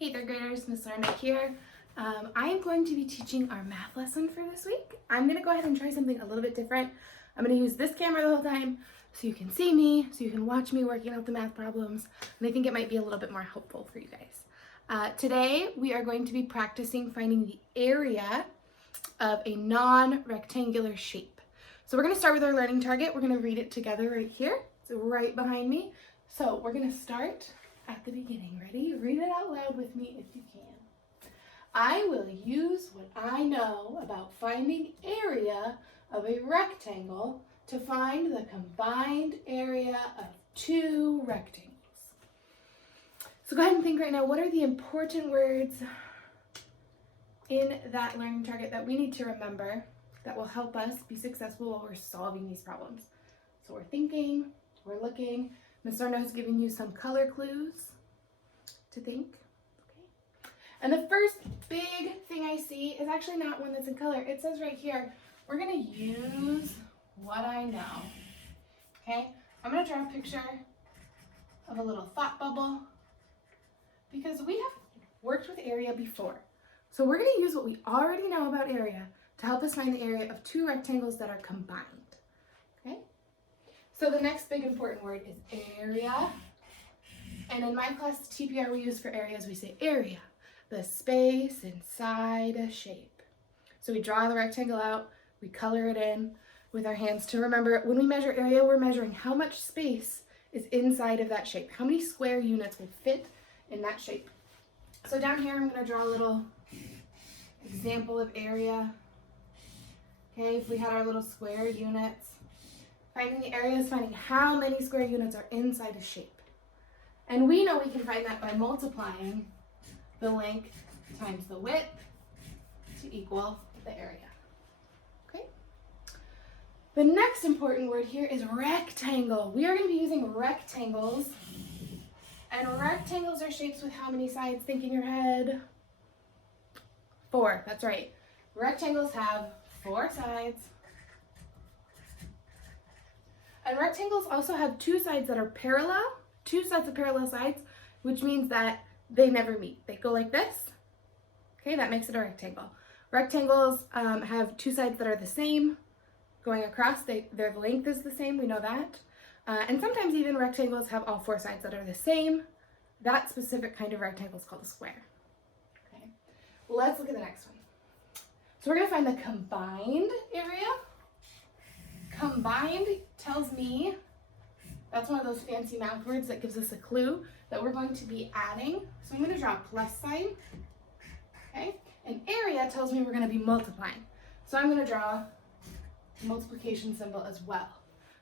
Hey third graders, Miss Lerna here. I am going to be teaching our math lesson for this week. I'm going to go ahead and try something a little bit different. I'm going to use this camera the whole time so you can see me, so you can watch me working out the math problems, and I think it might be a little bit more helpful for you guys. Today we are going to be practicing finding the area of a non-rectangular shape. So we're going to start with our learning target. We're going to read it together right here. It's right behind me. So we're going to start at the beginning. Ready? Read it out loud with me if you can. I will use what I know about finding area of a rectangle to find the combined area of two rectangles. So go ahead and think right now, what are the important words in that learning target that we need to remember that will help us be successful while we're solving these problems? So we're thinking, we're looking. Ms. Arno has given you some color clues to think. Okay. And the first big thing I see is actually not one that's in color. It says right here, we're going to use what I know. Okay? I'm going to draw a picture of a little thought bubble because we have worked with area before. So we're going to use what we already know about area to help us find the area of two rectangles that are combined. Okay? So the next big important word is area. And in my class, TPR, we use for areas, we say area, the space inside a shape. So we draw the rectangle out, we color it in with our hands to remember when we measure area, we're measuring how much space is inside of that shape. How many square units will fit in that shape? So down here, I'm going to draw a little example of area. Okay, if we had our little square units, finding the area is finding how many square units are inside a shape. And we know we can find that by multiplying the length times the width to equal the area. Okay? The next important word here is rectangle. We are going to be using rectangles. And rectangles are shapes with how many sides? Think in your head. 4, that's right. Rectangles have 4 sides. And rectangles also have 2 sides that are parallel, 2 sets of parallel sides, which means that they never meet. They go like this. Okay, that makes it a rectangle. Rectangles have 2 sides that are the same going across. Their length is the same, we know that. And sometimes even rectangles have all 4 sides that are the same. That specific kind of rectangle is called a square. Okay, let's look at the next one. So we're going to find the combined area. Combined tells me, that's one of those fancy math words that gives us a clue that we're going to be adding. So I'm going to draw a plus sign. Okay, and area tells me we're going to be multiplying. So I'm going to draw a multiplication symbol as well.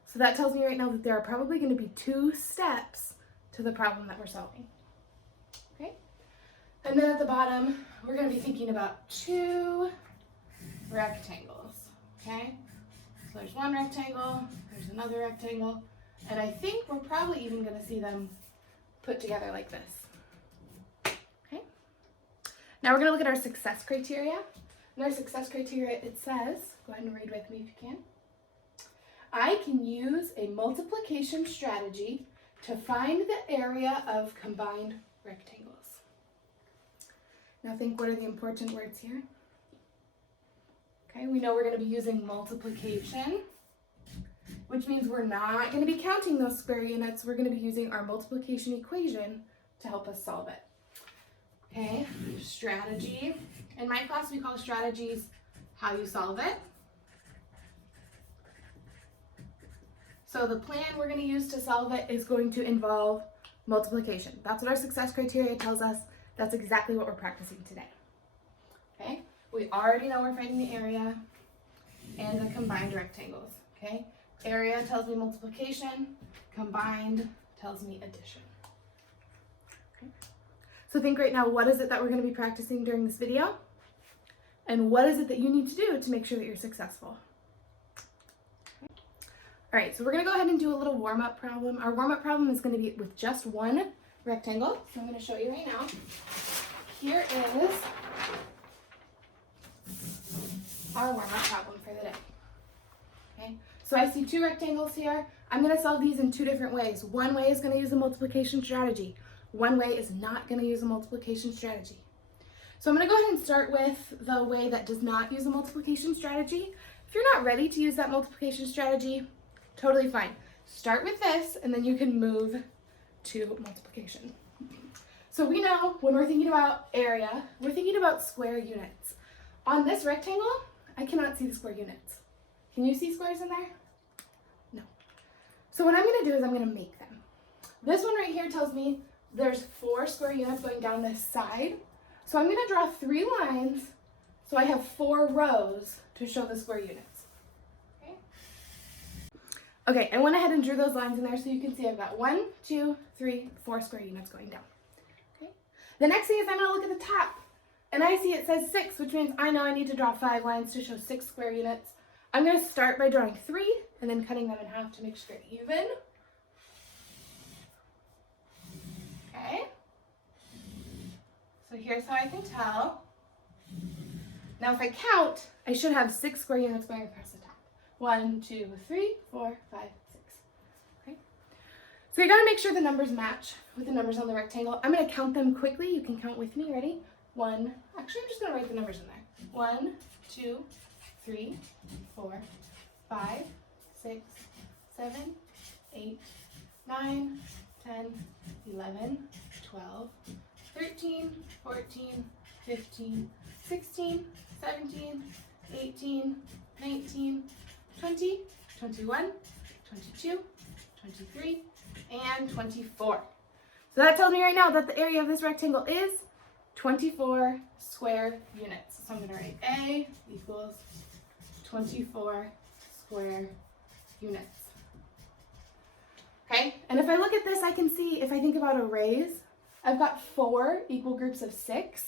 So that tells me right now that there are probably going to be 2 steps to the problem that we're solving. Okay, and then at the bottom, we're going to be thinking about 2 rectangles. Okay, so there's one rectangle, there's another rectangle, and I think we're probably even going to see them put together like this. Okay, now we're going to look at our success criteria. In our success criteria, it says, go ahead and read with me if you can. I can use a multiplication strategy to find the area of combined rectangles. Now think, what are the important words here? Okay, we know we're going to be using multiplication, which means we're not going to be counting those square units. We're going to be using our multiplication equation to help us solve it. Okay, strategy. In my class, we call strategies how you solve it. So the plan we're going to use to solve it is going to involve multiplication. That's what our success criteria tells us. That's exactly what we're practicing today. Okay, we already know we're finding the area and the combined rectangles. Okay, area tells me multiplication, combined tells me addition. Okay. So think right now, what is it that we're going to be practicing during this video? And what is it that you need to do to make sure that you're successful? All right, so we're going to go ahead and do a little warm-up problem. Our warm-up problem is going to be with just one rectangle. So I'm going to show you right now. Here is our warm-up problem for the day. Okay, so I see 2 rectangles here. I'm going to solve these in 2 different ways. One way is going to use the multiplication strategy. One way is not going to use a multiplication strategy. So I'm going to go ahead and start with the way that does not use a multiplication strategy. If you're not ready to use that multiplication strategy, totally fine. Start with this and then you can move to multiplication. So we know when we're thinking about area, we're thinking about square units. On this rectangle, I cannot see the square units. Can you see squares in there? No. So what I'm going to do is I'm going to make them. This one right here tells me there's 4 square units going down this side. So I'm going to draw 3 lines so I have 4 rows to show the square units. Okay, I went ahead and drew those lines in there so you can see I've got 1, 2, 3, 4 square units going down. Okay. The next thing is I'm going to look at the top, and I see it says 6, which means I know I need to draw 5 lines to show 6 square units. I'm going to start by drawing 3 and then cutting them in half to make sure they're even. Okay. So here's how I can tell. Now if I count, I should have 6 square units going across the top. 1, 2, 3, 4, 5, 6. Okay. So you gotta make sure the numbers match with the numbers on the rectangle. I'm gonna count them quickly. You can count with me. Ready? 1. Actually, I'm just gonna write the numbers in there. 1, 2, 3, 4, 5, 6, 7, 8, 9, 10, 11, 12, 13, 14, 15, 16, 17, 18, 19, 20, 21, 22, 23, and 24. So that tells me right now that the area of this rectangle is 24 square units. So I'm going to write A equals 24 square units. Okay, and if I look at this, I can see if I think about arrays, I've got 4 equal groups of 6.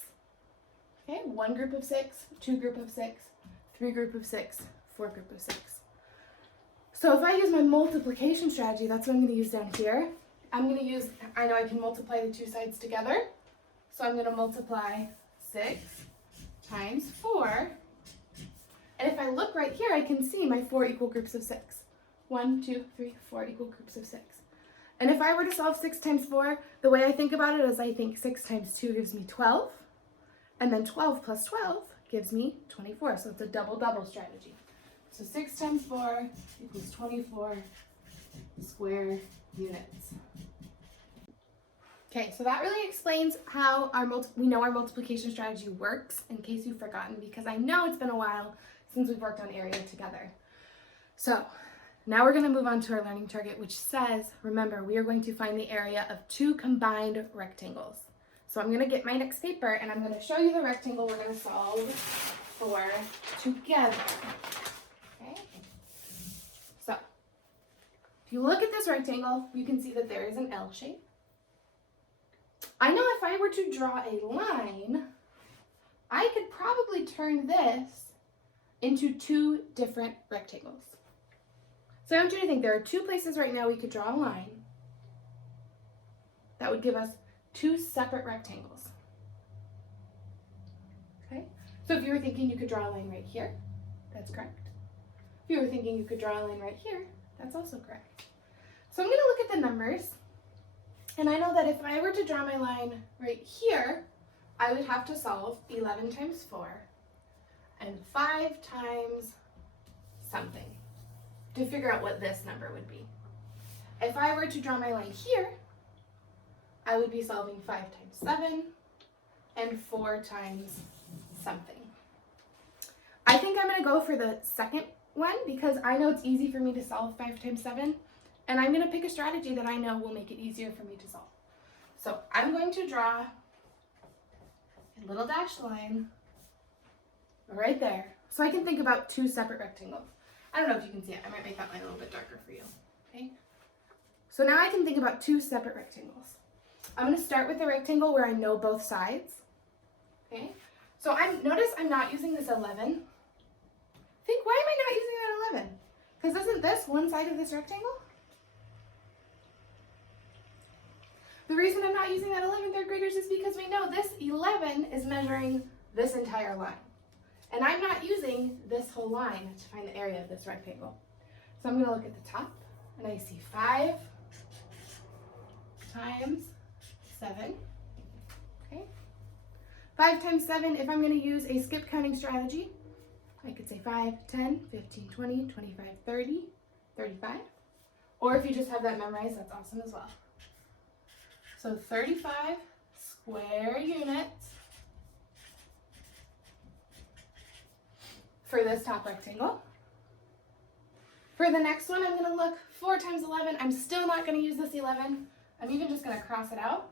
Okay, 1 group of 6, 2 group of 6, 3 group of 6, 4 group of 6. So if I use my multiplication strategy, that's what I'm going to use down here. I know I can multiply the 2 sides together. So I'm going to multiply 6 times 4. And if I look right here, I can see my 4 equal groups of 6. 1, 2, 3, 4 equal groups of 6. And if I were to solve 6 times 4, the way I think about it is I think 6 times 2 gives me 12. And then 12 plus 12 gives me 24. So it's a double-double strategy. So 6 times 4 equals 24 square units. Okay, so that really explains how we know our multiplication strategy works, in case you've forgotten, because I know it's been a while since we've worked on area together. So now we're going to move on to our learning target, which says, remember, we are going to find the area of 2 combined rectangles. So I'm going to get my next paper and I'm going to show you the rectangle we're going to solve for together. Okay? So if you look at this rectangle, you can see that there is an L shape. I know if I were to draw a line, I could probably turn this into 2 different rectangles. So I want you to think there are 2 places right now we could draw a line that would give us 2 separate rectangles. Okay? So if you were thinking you could draw a line right here, that's correct. If you were thinking you could draw a line right here, that's also correct. So I'm going to look at the numbers, and I know that if I were to draw my line right here, I would have to solve 11 times 4 and 5 times something to figure out what this number would be. If I were to draw my line here, I would be solving 5 times 7 and 4 times something. I think I'm going to go for the second one because I know it's easy for me to solve 5 times 7, and I'm going to pick a strategy that I know will make it easier for me to solve. So I'm going to draw a little dashed line right there so I can think about 2 separate rectangles. I don't know if you can see it. I might make that line a little bit darker for you. Okay? So now I can think about 2 separate rectangles. I'm going to start with the rectangle where I know both sides. Okay? So notice I'm not using this 11. Think, why am I not using that 11? Because isn't this one side of this rectangle? The reason I'm not using that 11, third graders, is because we know this 11 is measuring this entire line. And I'm not using this whole line to find the area of this rectangle. So I'm going to look at the top, and I see 5 times 7. Okay. 5 times 7, if I'm going to use a skip counting strategy, I could say 5, 10, 15, 20, 25, 30, 35. Or if you just have that memorized, that's awesome as well. So 35 square units for this top rectangle. For the next one, I'm going to look 4 times 11. I'm still not going to use this 11. I'm even just going to cross it out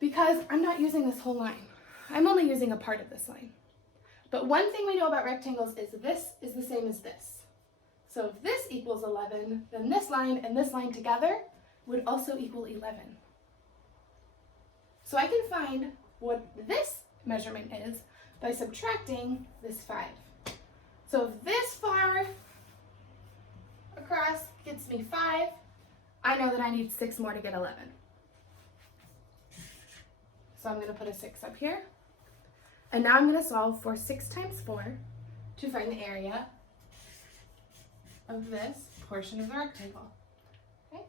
because I'm not using this whole line. I'm only using a part of this line. But one thing we know about rectangles is this is the same as this. So if this equals 11, then this line and this line together would also equal 11. So I can find what this measurement is by subtracting this 5. So if this far across gets me 5, I know that I need 6 more to get 11. So I'm going to put a 6 up here. And now I'm going to solve for 6 times 4 to find the area of this portion of the rectangle. Okay.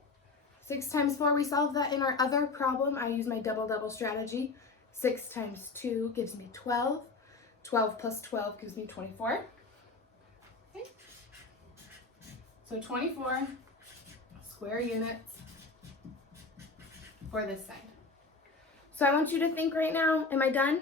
6 times 4, we solved that in our other problem. I use my double-double strategy. 6 times 2 gives me 12. 12 plus 12 gives me 24. Okay. So 24 square units for this side. So I want you to think right now, am I done?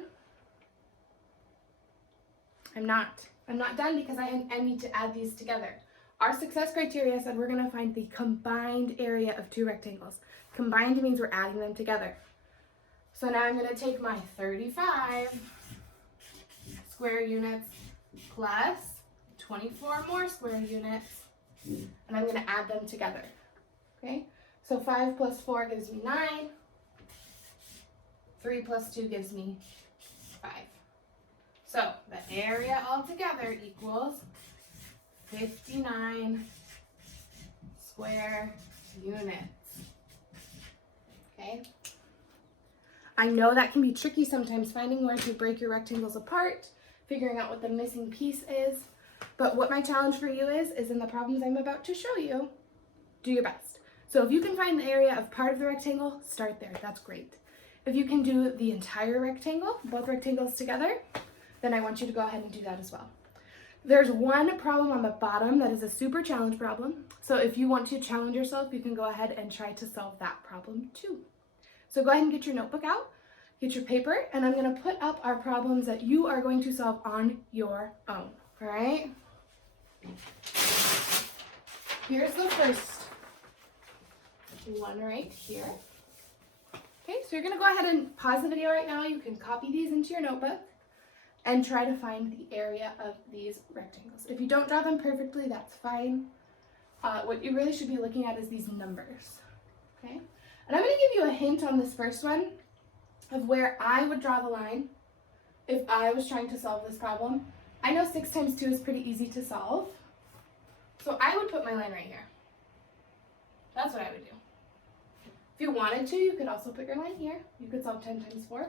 I'm not. I'm not done because I need to add these together. Our success criteria said we're going to find the combined area of 2 rectangles. Combined means we're adding them together. So now I'm going to take my 35 square units plus 24 more square units, and I'm going to add them together. Okay? So 5 plus 4 gives me 9. 3 plus 2 gives me 5. So the area altogether equals 59 square units. Okay? I know that can be tricky sometimes, finding where to break your rectangles apart, figuring out what the missing piece is. But what my challenge for you is in the problems I'm about to show you, do your best. So if you can find the area of part of the rectangle, start there. That's great. If you can do the entire rectangle, both rectangles together, then I want you to go ahead and do that as well. There's one problem on the bottom that is a super challenge problem. So if you want to challenge yourself, you can go ahead and try to solve that problem too. So go ahead and get your notebook out, get your paper, and I'm going to put up our problems that you are going to solve on your own. All right? Here's the first one right here. Okay, so you're going to go ahead and pause the video right now. You can copy these into your notebook and try to find the area of these rectangles. If you don't draw them perfectly, that's fine. What you really should be looking at is these numbers. Okay? And I'm going to give you a hint on this first one of where I would draw the line if I was trying to solve this problem. I know 6 times 2 is pretty easy to solve. So I would put my line right here. That's what I would do. If you wanted to, you could also put your line here. You could solve 10 times 4.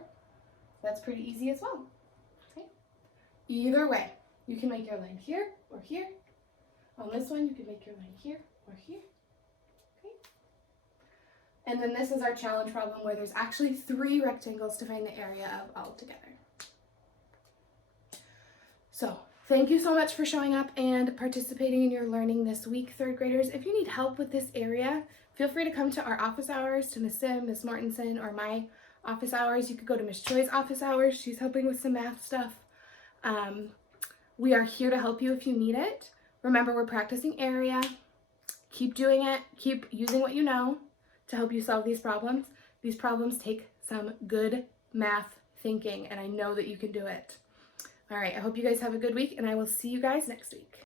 That's pretty easy as well. Okay? Either way, you can make your line here or here. On this one, you can make your line here or here. Okay? And then this is our challenge problem where there's actually 3 rectangles to find the area of all together. So, thank you so much for showing up and participating in your learning this week, 3rd graders. If you need help with this area, feel free to come to our office hours, to Miss Sim, Miss Mortensen, or my office hours. You could go to Miss Choi's office hours. She's helping with some math stuff. We are here to help you if you need it. Remember, we're practicing area. Keep doing it. Keep using what you know to help you solve these problems. These problems take some good math thinking, and I know that you can do it. All right, I hope you guys have a good week, and I will see you guys next week.